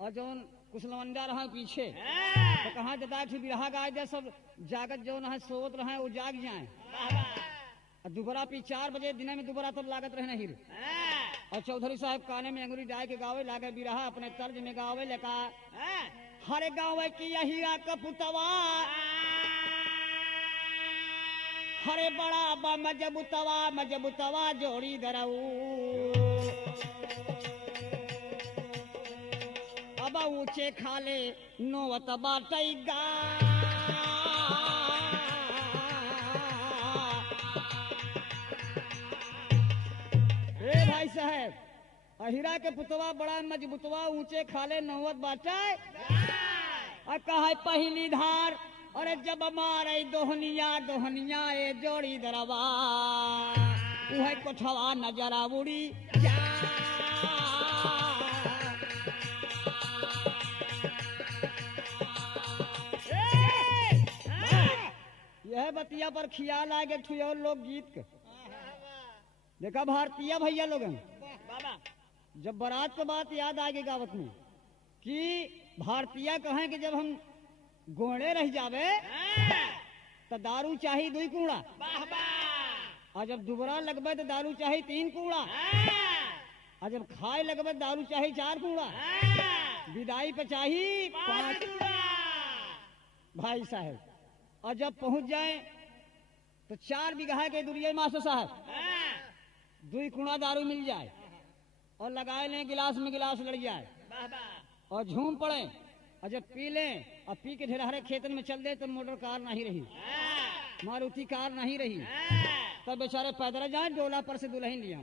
और जौन कुशलवंडा रहा पीछे, तो कहाँ जता बिरहा गाय दे सब जागत जो है सोवत रहे वो जाग जाए। और दोबारा पी 4 बजे दिन में दोबारा तब लागत रहे नहीं। और चौधरी साहब काने में अंगुरी डाल के गावे लागे बिरहा अपने तर्ज में गावे लेका हरे गाँव की यही कपुतवा हरे बड़ा बा मजबूतवा जोड़ी दरऊ अब ऊंचे खाले नोवत बाटैगा भाई साहब अहिरा के पुतवा बड़ा मजबूतवा ऊंचे खाले नौवत बाटे। और कहा पहली धार और जब मारे दोहनिया ए जोड़ी दरवा वह कोठवा नजरा उड़ी यह बतिया पर खियाल आ गए ठुयो लोग गीत के। देखा भारतीय भैया लोगन जब बारात के बात याद आ गई गावत में कि भारतीय कहें कि जब हम गोड़े रह जावे तो दारू चाहिए 2 कूड़ा, और जब दुबरा लगबे तो दारू चाहिए 3 कूड़ा, और जब खाए लगबे दारू चाहिए 4 कूड़ा, विदाई पे चाहिए 5 भाई साहब। और जब पहुंच जाए तो 4 बीघा के दुरिया मास्टर साहब 2 कूड़ा दारू मिल जाए और लगाए लें गिलास में गिलास लड़ जाए और झूम पड़े, और जब पी लें और पी के ढेर खेतन में चल दे तो मोटर कार नहीं रही, मारुति कार नहीं रही, तब बेचारे पैदल जाए डोला पर से दुल्हन लिया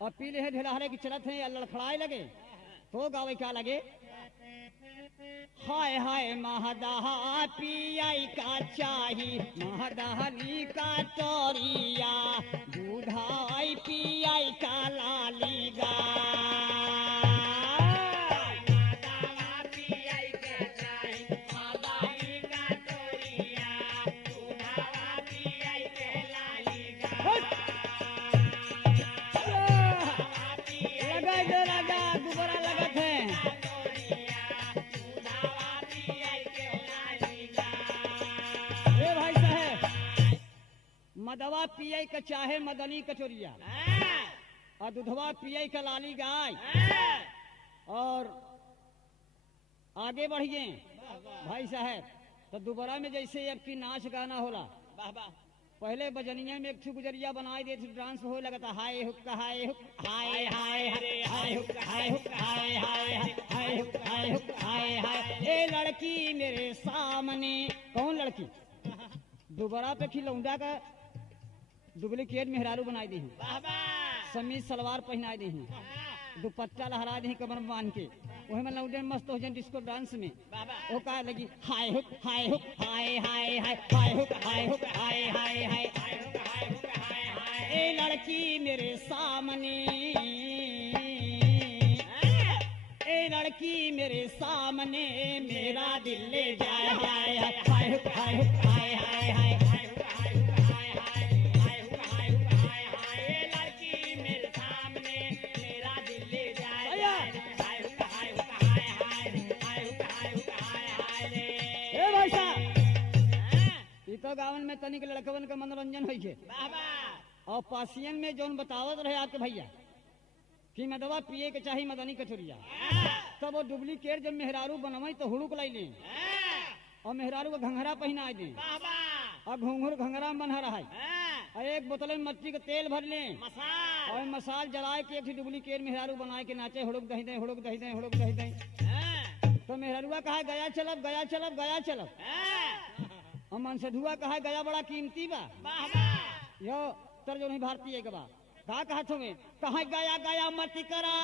और पी ले ढेर की चलत है या लड़खड़ाए लगे तो गावे क्या लगे हाय हाय महदहा पियाई का चाही महदहनी का तोरिया दूधाई पियाई का लाली गा मदवा पियाई का चाहे मदनी कचोरिया और दूधवा पियाई का लाली गाय। और आगे बढ़िए भाई साहब तो दोबारा में जैसे अब की नाच गाना होला, पहले बजनिया में एक गुजरिया बनाई देती डांस हो लगता हाय हुक हाय हुक हाय हाय हाय हुक हाय हुक हाय हाय हाय हुक हाय हुक हाय हाय। ए लड़की मेरे सामने, कौन लड़की? दोबारा पे खिलौंडा का डुप्लीकेट मेहरारू बनाई दी, समीज सलवार पहनाई दी, दुपट्टा लहरा दी कमर में बांध के, वही में लौंडे मस्त हो जाए डिस्को डांस में। वो कहा लगी हाय हुक हाय हुक हाय हाय हाय हाय हुक हाय हुक हाय हाय हाय। ए लड़की मेरे सामने, ए लड़की मेरे सामने मेरा दिल ले जाए हाय हाय हाय हुक हाय हुक हाय हाय हाय। तो गावन में तनिक लड़कवन का मनोरंजन हो गए और पासियन में जोन बतावत रहे आपके भैया कि मदवा पिए के चाहिए मदनी कचोरिया, तब वो डुप्लीकेट जब मेहरारू बनवाई तो हुड़ुक लाई लें और मेहरारू को घंघरा पहना दें और घुंघरू घंघरा बना रहा है और एक बोतल में मट्टी का तेल भर लें और मसाल जलाए के एक डुप्लीकेट मेहरारू बनाए के नाचे हुड़ुक दही दें हुड़ुक दही दें हुड़ुक दही दें। तो मेहरारूआ कहा गया चलब गया चलब गया चलब, और मनसधुआ कहा गया बड़ा कीमती बा। यो तर जो नहीं भारतीय के बा का कहा तुम्हें कहा गया गया मती करा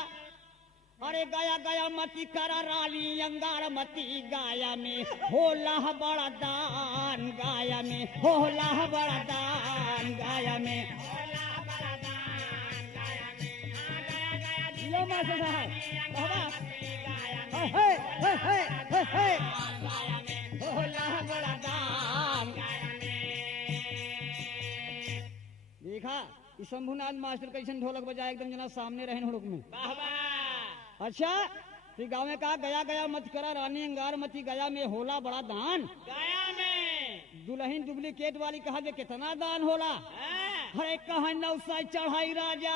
अरे गया गया मती करा राली अंगार मती गाया में होला बड़ा दान गाया में होला बड़ा दान गाया में लो मास्टर साहब होला बड़ा दान देखा इस शंभुनाथ मास्टर कैसन ढोलक बजाए एकदम जना सामने रहे हुड़क में अच्छा तो गाँव में कहा गया गया मत करा रानी अंगार मती गया में होला बड़ा दान गया में दुल्हन डुप्लीकेट वाली कहा जे कितना दान होला अरे कहा नौसा चढ़ाई राजा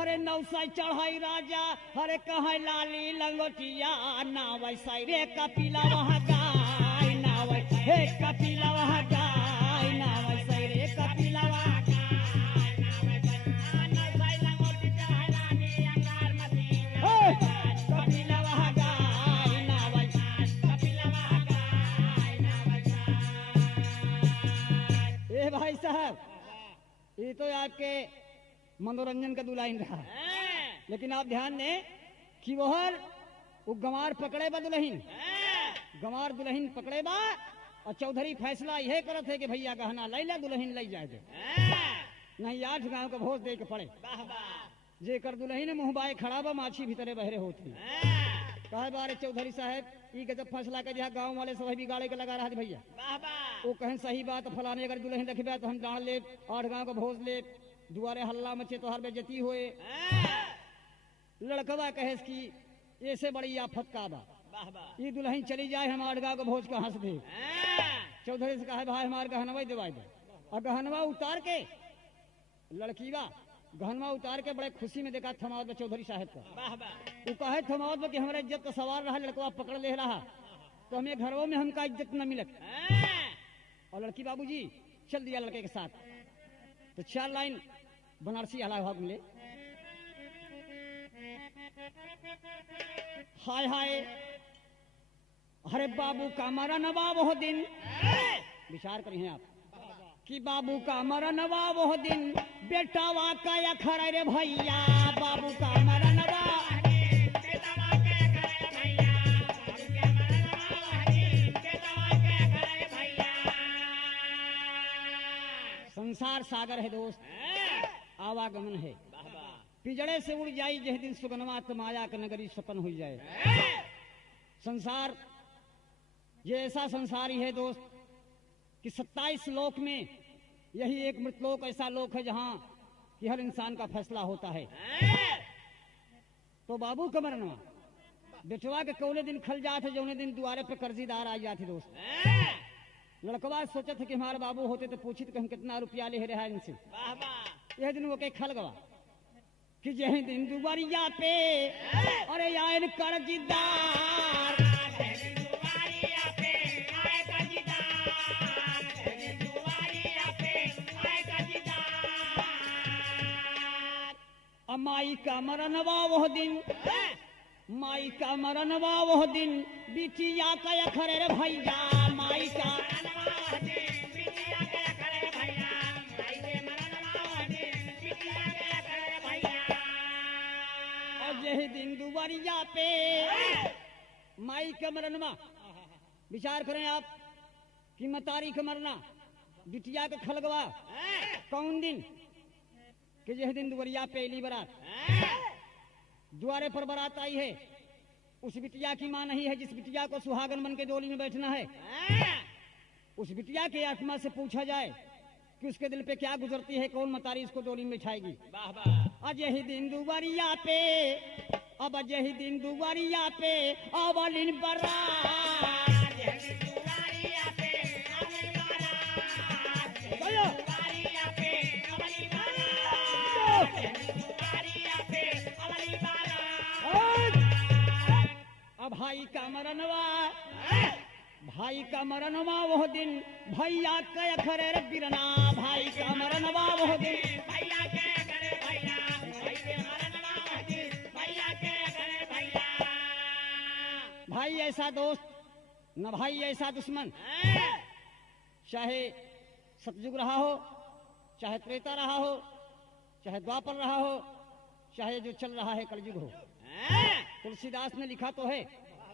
अरे नौसा चढ़ाई राजा अरे कहा लाली लंगोटिया ना वैसा रे कपिला वहाँ गाय ना वैसा हे कपिला वहाँ गाय ना वैसा रे कपिला वहाँ भाई साहब ये तो आपके मनोरंजन का दुल्हन रहा लेकिन आप ध्यान दें कि वो गंवार पकड़े बा दुल्हन गंवार दुल्हन पकड़े बा और चौधरी फैसला यह करत है कि भैया गहना ले ले दुल्हन ले जाए दे नहीं 8 गांव का भोज दे के पड़े जे कर दुल्हन मुंह बाए खड़ा बा माछी भीतरे बहरे होती कहे बारे चौधरी साहब ई गजब फैसला के जहाँ गांव वाले सब बिगाड़े के लगा रहा भैया वो कहें सही बात फलाने अगर दुल्हन रखबे तो हम डाल ले 8 गांव का भोज ले दुआरे हल्ला मचे तो हर बेजती होए लड़कवा कहे कि ऐसे बड़ी आफत का बा ये दुल्हन चली जाए हम 8 गांव का भोज का हंस दे चौधरी से कहे भाई हमारे गहनवा दिवाई दे और गहनवा उतार के लड़कीवा गहनवा उतार के बड़े खुशी में देखा थमावत चौधरी साहब का वो कहे थमावत कि हमारा इज्जत का सवाल रहा लड़का पकड़ ले रहा तो हमें घरों में हमका इज्जत न मिलत और लड़की बाबूजी चल दिया लड़के के साथ तो 4 लाइन बनारसी हला भाग मिले हाय हाय अरे बाबू का मरा नवाब हो दिन विचार करिए आप कि बाबू का मरा नवाब हो दिन बेटावा का या खरा रे भैया बाबू का मरा नवाब संसार सागर है दोस्त आवागमन है पिजड़े से उड़ जाई जह दिन सुगनवा माया का नगरी सपन हो जाए संसार ये ऐसा संसार ही है दोस्त कि 27 लोक में यही एक मृतलोक ऐसा लोक है जहां कि हर इंसान का फैसला होता है तो बाबू का मरना बेटवा के कौले दिन खल जाते जौने दिन द्वारे पे कर्जीदार आ जाते दोस्त लड़कवा सोचा था कि हमारे बाबू होते तो पूछी तो हम कितना रुपया ले रहा है इनसे यह दिन वो के खल गवा कि यही दिन दुबारिया पे अरे यार कर्जीदार माई का मरनवा वो दिन माई का मरनवा वो दिन बिटिया का अखरे रे भैया माई का और यही दिन दुबारिया पे माई का मरनवा विचार करें आप कि मतारी का मरना बिटिया का खलगवा कौन दिन कि यह दिन दुवरिया पहली बारात द्वारे पर बारात आई है उस बिटिया की मां नहीं है जिस बिटिया को सुहागन बन के डोली में बैठना है उस बिटिया के आत्मा से पूछा जाए कि उसके दिल पे क्या गुजरती है कौन मतारी इसको डोली में बिठाएगी आज यही दिन दुवरिया पे अब आज यही दिन दुवरिया पे अवलिन बारात भाई का मरनवा वो दिन भैया के खरे रे बिरना भाई का मरनवा वो दिन भैया के खरे भैया भाई के मरनवा वो दिन भैया के खरे भैया भाई ऐसा दोस्त न भाई ऐसा दुश्मन चाहे सतयुग रहा हो चाहे त्रेता रहा हो चाहे द्वापर रहा हो चाहे जो चल रहा है कलयुग हो। तुलसीदास ने लिखा तो है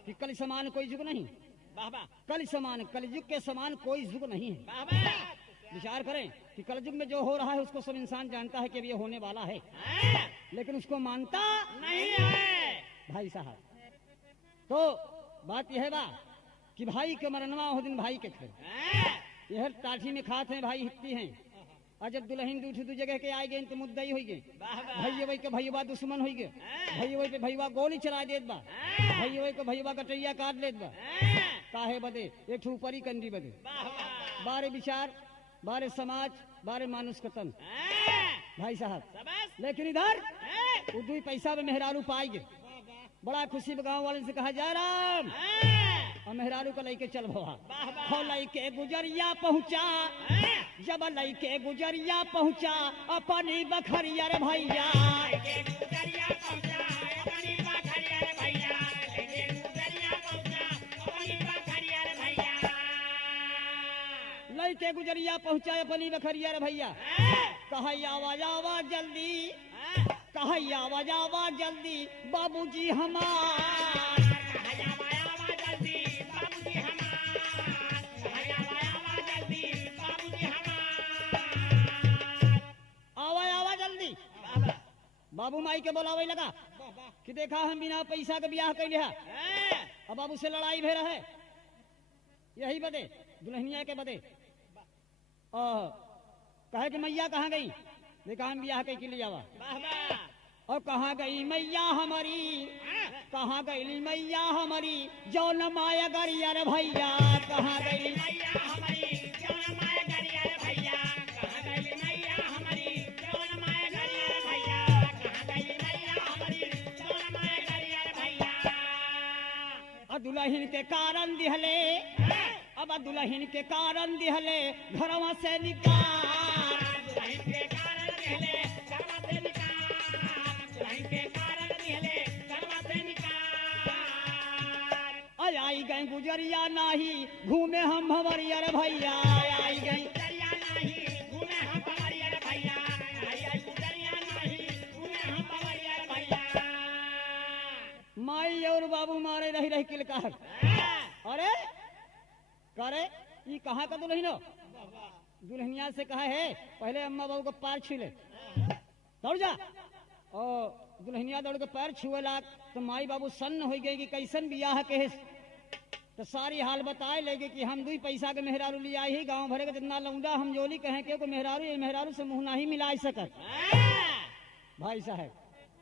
कि कल समान कोई युग नहीं, कल समान कलयुग के समान कोई युग नहीं है। विचार करें कि कलयुग में जो हो रहा है उसको सब इंसान जानता है कि अब ये होने वाला है, लेकिन उसको मानता नहीं है भाई साहब। तो बात यह है बा कि भाई के मरनवा हो दिन भाई के थे, यह टाठी में खाते हैं भाई हित्ती हैं, और जब दुल्हन दूठ दू जगह के आए गए तो मुद्दई हो गए, भैया वही के भैया दुश्मन हो गए, भैया वही पे भैया गोली चला देत बा, भैया वही के भैया कटैया काट लेत बा, काहे बदे एक ठो ऊपरी कंडी बदे, बारे विचार बारे समाज बारे मानुष का तन भाई साहब। लेकिन इधर वो दुई पैसा में मेहरारू पाई गए, बड़ा खुशी गाँव वाले से कहा जा राम, और मेहरारू को लेके चल भवा, हो लैके गुजरिया पहुँचा, जब लैके गुजरिया पहुँचा अपनी बखरिया रे भैया, लैके गुजरिया पहुँचा अपनी बखरिया रे भैया, कहा आवा जावा जल्दी, कहा आवा जावा जल्दी बाबूजी हमार, बाबू माई के बोलावे लगा कि देखा हम बिना पैसा के ब्याह कैले है, अब बाबू से लड़ाई भे रहे, यही बदे दुल्हनिया के बदे कहे कि मैया कहाँ गई, देखा हम ब्याह के लिए जावा, और कहाँ गई मैया हमारी, कहाँ गई मैया हमारी जो न माया गरिया रे भैया, कहाँ गई मैया हमारी जो न माया गरिया रे भैया, कहाँ गई मैया हमारी जो न माया गरिया रे भैया, कहाँ गई मैया हमारी जो न माया गरिया रे भैया। और दुल्हन के कारण दिहले, अब दुल्हन के कारण दिहले घरवा से निकाल, दुल्हन के कारण दिहले घरवा से निकाल, दुल्हन के कारण दिहले घरवा से निकाल। आई गई गुजरिया नाही घूमे हम भंवरिया रे भैया, आई गई गुजरिया नाही घूमे हम भंवरिया रे भैया, आई गुजरिया नाही घूमे हम भंवरिया रे भैया। माई और बाबू मारे रही रही किलकार, अरे करे ये कहाँ का दुल्हन हो, दुल्हनिया से कहा है पहले अम्मा बाबू को पैर छूले, दौड़ जा, और दुल्हनिया दौड़ के पैर छुए लाग तो माई बाबू सन्न हो गए कि कैसन बियाह के, तो सारी हाल बताए लेगे कि हम दुई पैसा के मेहरारू लिया ही, गांव भरे के जितना लौंडा हम जोली कहें कि मेहरारू ये मेहरारू से मुंह नहीं मिला सकत। भाई साहब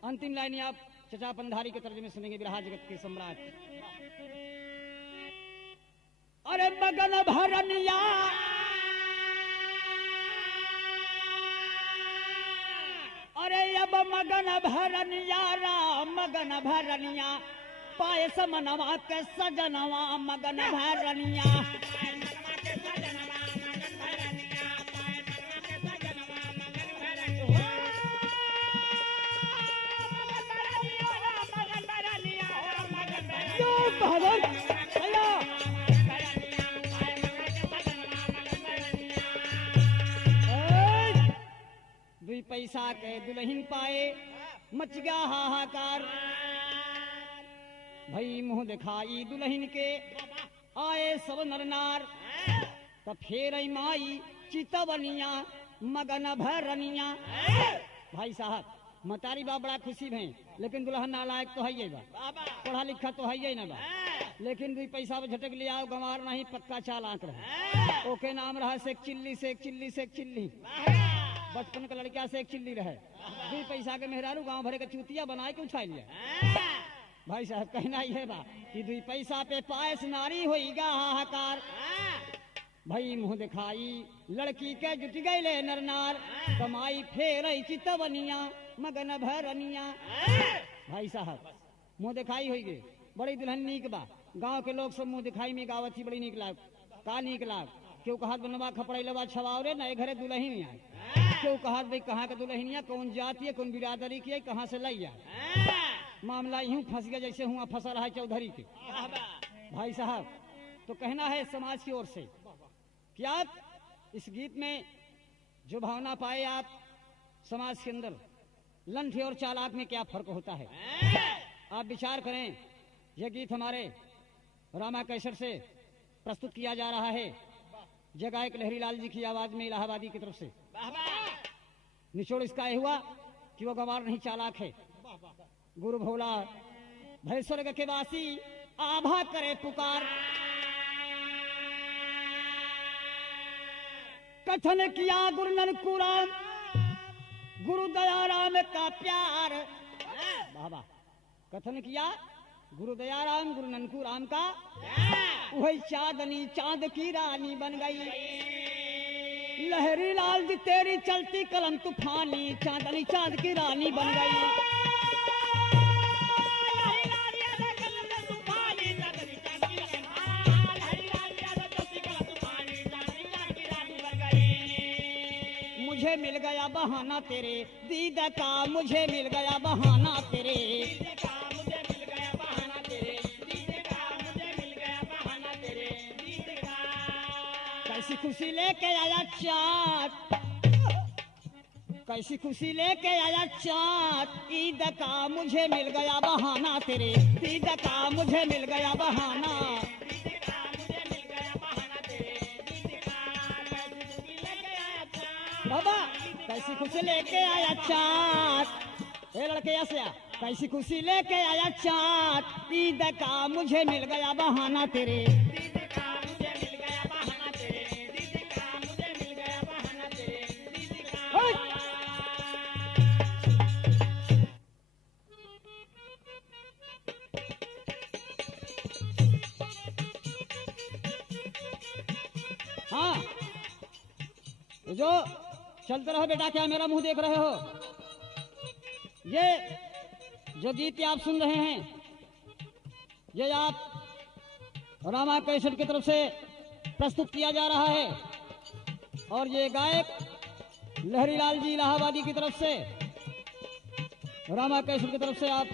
अंतिम लाइन आप चचा पंधारी के तर्जुमे सुनेंगे, बिरहा जगत के सम्राट। अरे मगन भरनिया अरे अब मगन भरनिया राम मगन भरनिया पाए समनवा के सजनवा मगन भरनिया, दुई पैसा के दुल्हन पाए मच गया हाहाकार, भई मुंह दिखाई दुल्हन के आए सब नर नार, तब फेर माई चितवनिया मगन भरनिया। भाई साहब मतारी बा बड़ा खुशी भई, लेकिन दुल्हन नालायक तो है बा, पढ़ा लिखा तो है ना बा, लेकिन दुई पैसा झटक लिया गंवार नहीं पक्का चालाक रहे, ओके नाम रहा से एक चिल्ली से एक चिल्ली से एक चिल्ली, बचपन का लड़का से एक चिल्ली रहे, दुई पैसा के मेहरारू गांव भरे के चूतिया बनाए के उठा लिया। भाई साहब कहना यह बा कि दुई पैसा पे पायस नारी होईगा हाहाकार, भई मुंह दिखाई लड़की के जुट गए नर नार, कमाई फेर चितवनिया मगन भरनिया। भाई साहब मुंह दिखाई होई गई, बड़ी दुल्हन नीक बा, गांव के लोग सब मुंह दिखाई में गावत ही बड़ी नीक लाग, का नीक लाग, क्यों कहा बनवा खपड़ैलवा छवावरे नए घरे दुल्हन आए, क्यों कहा भाई कहाँ का दुल्हनिया कौन जाती है कौन बिरादरी की है कहाँ से लाई आए, मामला यूं फंस गया जैसे हुआ फंसा रहा है चौधरी के। भाई साहब तो कहना है समाज की ओर से कि आप इस गीत में जो भावना पाए आप समाज के अंदर लंठे और चालाक में क्या फर्क होता है। आप विचार करें, यह गीत हमारे रामा कैसेट से प्रस्तुत किया जा रहा है, जगायक लहरी लाल जी की आवाज में इलाहाबादी की तरफ से। निचोड़ इसका यह हुआ कि वो गंवार नहीं चालाक है। गुरु भोला भय स्वर्ग के वासी आभा करे पुकार, कथन किया गुरु ननकुराम गुरु दयाराम का प्यार। बाबा कथन किया गुरु दयाराम गुरु ननकुराम का, वही चांदनी चांद की रानी बन गई। लहरी लाल जी तेरी चलती कलम तूफानी, चांदनी चांद की रानी बन गई। मुझे मिल गया बहाना तेरे दीद का, मुझे मिल गया बहाना तेरे दीद का, मुझे मिल गया बहाना तेरे दीद का, मुझे मिल गया बहाना तेरे दीद का। कैसी खुशी लेके आया चाँद, कैसी खुशी लेके आया चाँद, ईद का मुझे मिल गया बहाना तेरे दीद का, मुझे मिल गया बहाना। बाबा कैसी खुशी लेके आया चाँद, ए लड़के ऐसे आ, कैसी खुशी लेके आया चाँद, ईद का मुझे मिल गया बहाना तेरे दीद का, मुझे मिल गया बहाना तेरे दीद का, मुझे मिल गया बहाना तेरे दीद का। हाँ जो चलते रहो बेटा, क्या मेरा मुंह देख रहे हो। ये जो गीत आप सुन रहे हैं, ये आप रामा कैसेट की तरफ से प्रस्तुत किया जा रहा है, और ये गायक लहरी लाल जी इलाहाबादी की तरफ से रामा कैसेट की तरफ से आप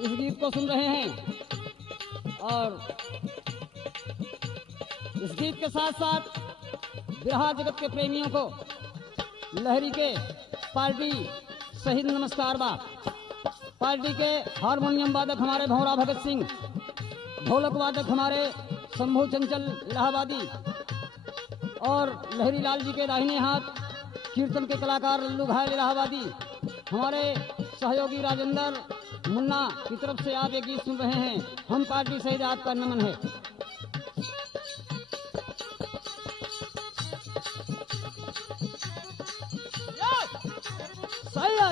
इस गीत को सुन रहे हैं। और इस गीत के साथ साथ बिरहा जगत के प्रेमियों को लहरी के पार्टी शहीद नमस्कार बा। पार्टी के हारमोनियम वादक हमारे भौरा भगत सिंह, ढोलक वादक हमारे शंभू चंचल इलाहाबादी, और लहरी लाल जी के दाहिने हाथ कीर्तन के कलाकार लल्लू घायल इलाहाबादी, हमारे सहयोगी राजेंद्र मुन्ना की तरफ से आप एक गीत सुन रहे हैं, हम पार्टी शहीद आपका नमन है। सैया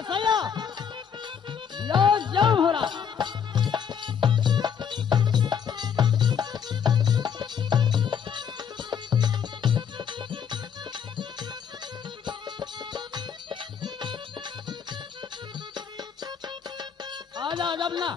यो हो रहा। आजा जब ना